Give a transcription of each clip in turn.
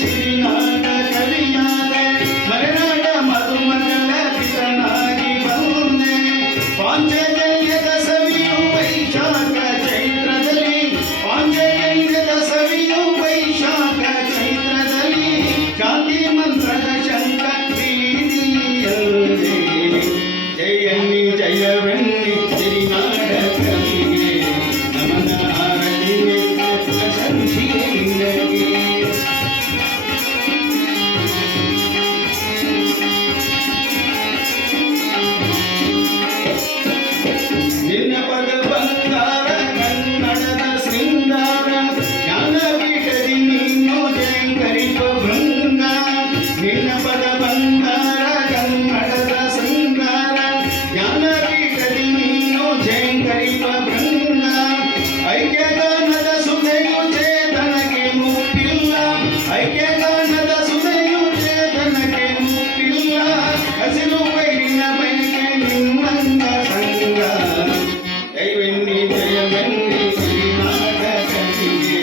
ಸಿರಿನಾಡ ಕವಿಯಾದೆ ಮಲೆನಾಡ ಮಧುಮಗಳ ಪಿತನಾಗಿ ಬಂದೆ ಪಾಂಚಜನ್ಯದ ಸವಿಯು ವೈಶಾಖ ಚೈತ್ರದಲ್ಲಿ ಪಾಂಚಜನ್ಯದ ಸವಿಯು ವೈಶಾಖ ಚೈತ್ರದಲ್ಲಿ ಶಾಂತಿ ಮಂತ್ರದ ಶಂಕ ಬೀದಿಯಲ್ಲೇ ಜಯನ್ನಿ ಜಯವೆನ್ನಿ ಸಿರಿನಾಡ ಕವಿಗೆ ನಮನ ಆರತಿಗೆ ಪ್ರಶಂಸಿಗೆ ನಿನಗೆ ನಿನ್ನ ಪದ ಬಂಗಾರ ಕನ್ನಡದ ಶೃಂಗಾರ ಜ್ಞಾನಪೀಠದಿ ನೀನು ಜಯಂಕರಿಪ ಭೃಂಗ ನಿನ್ನ ಪದ ಬಂಗಾರ ಕನ್ನಡದ ಶೃಂಗಾರ ಜ್ಞಾನಪೀಠದಿ ನೀನು ಜಯಂಕರಿಪ ಭೃಂಗ ಐಕ್ಯಗಾನದ ಸುಧೆಯು ಚೇತನಕ್ಕೆ ಮುಟ್ಟಿಲ್ಲ ಐಕ್ಯಗಾನದ ಸುಧೆಯು ಚೇತನಕ್ಕೆ ಮುಟ್ಟಿಲ್ಲ ಹಸಿರು ಬೈರಿನ ಬೈಕೆ ನಿನ್ನಂಗ ಸಂಗ ದೈವೆನ್ನಿ ಜಯವೆನ್ನಿ ಸಿರಿನಾಡ ಕವಿಗೆ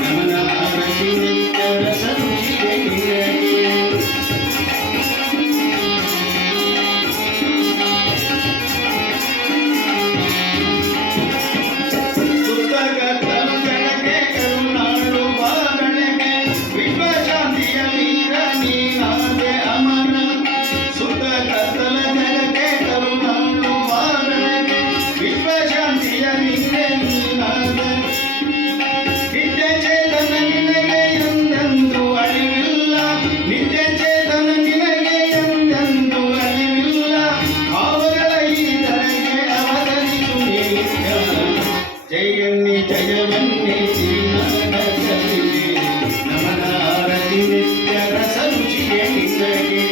ನಮನ ಆರತಿ ನಿತ್ಯ ರಸ ರುಚಿಗೆ ನಿನಗೆ ಸುತ್ತಗತ್ತಲು ಜನಕ್ಕೆ ಕರುನಾಡು ಬಾಗಣೆಗೆ ವಿಶ್ವಶಾಂತಿಯ ವೀರ ನೀನಾದೆ ಅಮರ ಸುತ್ತಗತ್ತಲ ಜನಕ್ಕೆ ಕರುನಾಡು ಬಾಗಣೆಗೆ ವಿಶ್ವಶಾಂತಿಯ ವೀರ ನೀನಾದೆ ನಿತ್ಯ ಚೇತನ ನಿನಗೆ ಎಂದೆಂದು ಅಳಿವಿಲ್ಲ ನಿತ್ಯ ಚೇತನ ನಿನಗೆ ಎಂದೆಂದು ಅಳಿವಿಲ್ಲ ಭಾವಗಳ ಈ ಧರೆಗೆ ಅವತರಿಸು ನಿತ್ಯ ಜಯನ್ನಿ ಜಯವೆನ್ನಿ ಸಿರಿನಾಡ ಕವಿಗೆ ನಮನ ಆರತಿ ನಿತ್ಯ ರಸ ರುಚಿಗೆ ನಿನಗೆ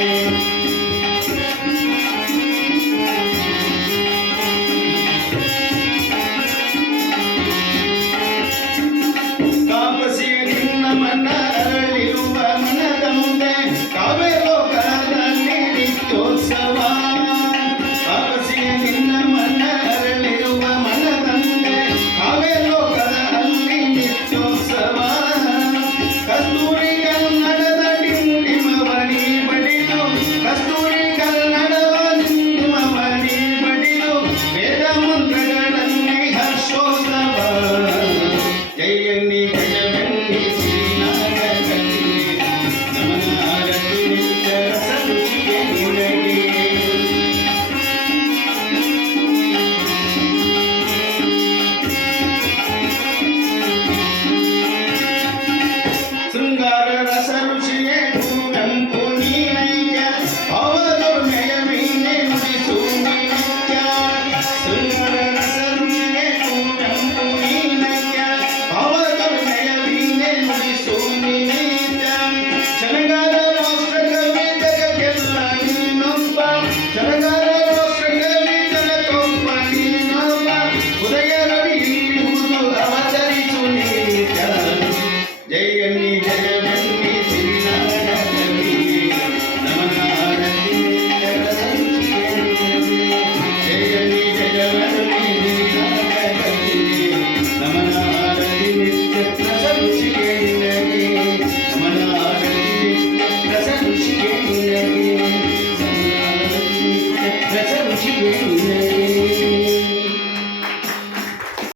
ತಾಪಸಿಯ ನಿನ್ನ ಮನ ಅರಳಿರುವ ಮನದಂತೆ ಕಾವ್ಯ ಲೋಕದಲ್ಲಿ ನಿತ್ಯೋತ್ಸವ ತಾಪಸಿಯ ನಿನ್ನ ಮನ ಅರಳಿರುವ ಮನದಂತೆ ಕಾವ್ಯ ಲೋಕದಲ್ಲಿ ನಿತ್ಯೋತ್ಸವ ಕಸ್ತೂರಿ ಕನ್ನಡದ ಡಿಂಡಿಮವನಿ ಬಡಿದು ಕಸ್ತೂರಿ ಕನ್ನಡವ ಡಿಂಡಿಮವನಿ ಬಡಿದು ವೇದ ಮಂತ್ರಗಳಲ್ಲಿ ಹರ್ಷೋತ್ಸವ ಜಯನ್ನಿ ಜಯವೆನ್ನಿ ಸಿರಿನಾಡ ಕವಿಗೆ ನಮನ ಆರತಿ ನಿತ್ಯ ರಸ ರುಚಿಗೆ ನಿನಗೆ ಶೃಂಗಾರ ರಸ ರುಚಿಗೆ ಕುವೆಂಪು ನೀನಯ್ಯ ಭಾವದೊರ್ಮೆಯ ವೀಣೆ ನುಡಿಸು ನಿತ್ಯ ಶೃಂಗಾರ ರಸ ರುಚಿಗೆ ಕುವೆಂಪು ನೀನಯ್ಯ ಭಾವದೊರ್ಮೆಯ ವೀಣೆ ನುಡಿಸು ನಿತ್ಯ ಶನಗಾರ ರಾಷ್ಟ್ರ ಕವಿ ಜಗಕ್ಕೆಲ್ಲ ನೀನೊಬ್ಬ ಶನಗಾರ ರಾಷ್ಟ್ರ ಕವಿ ಜಗಕ್ಕೊಬ್ಬ ನೀನೊಬ್ಬ ಉದಯ ರವಿಯಿರುವುದು ಅವತರಿಸು ನಿತ್ಯ ಜಯನ್ನಿ ಜಯವೆನ್ನಿ ಸಿರಿನಾಡ ಕವಿಗೆ ನಮನ ಆರತಿ ನಿತ್ಯ ರಸ ರುಚಿಗೆ ನಿನಗೆ ಜಯನ್ನಿ ಜಯವೆನ್ನಿ ಸಿರಿನಾಡ ಕವಿಗೆ ನಮನ ಆರತಿ ನಿತ್ಯ ರಸ ರುಚಿಗೆ ನಿನಗೆ ನಮನ ಆರತಿ ನಿತ್ಯ ರಸ ರುಚಿಗೆ ನಿನಗೆ ನಮನ ಆರತಿ ನಿತ್ಯ ರಸ ರುಚಿಗೆ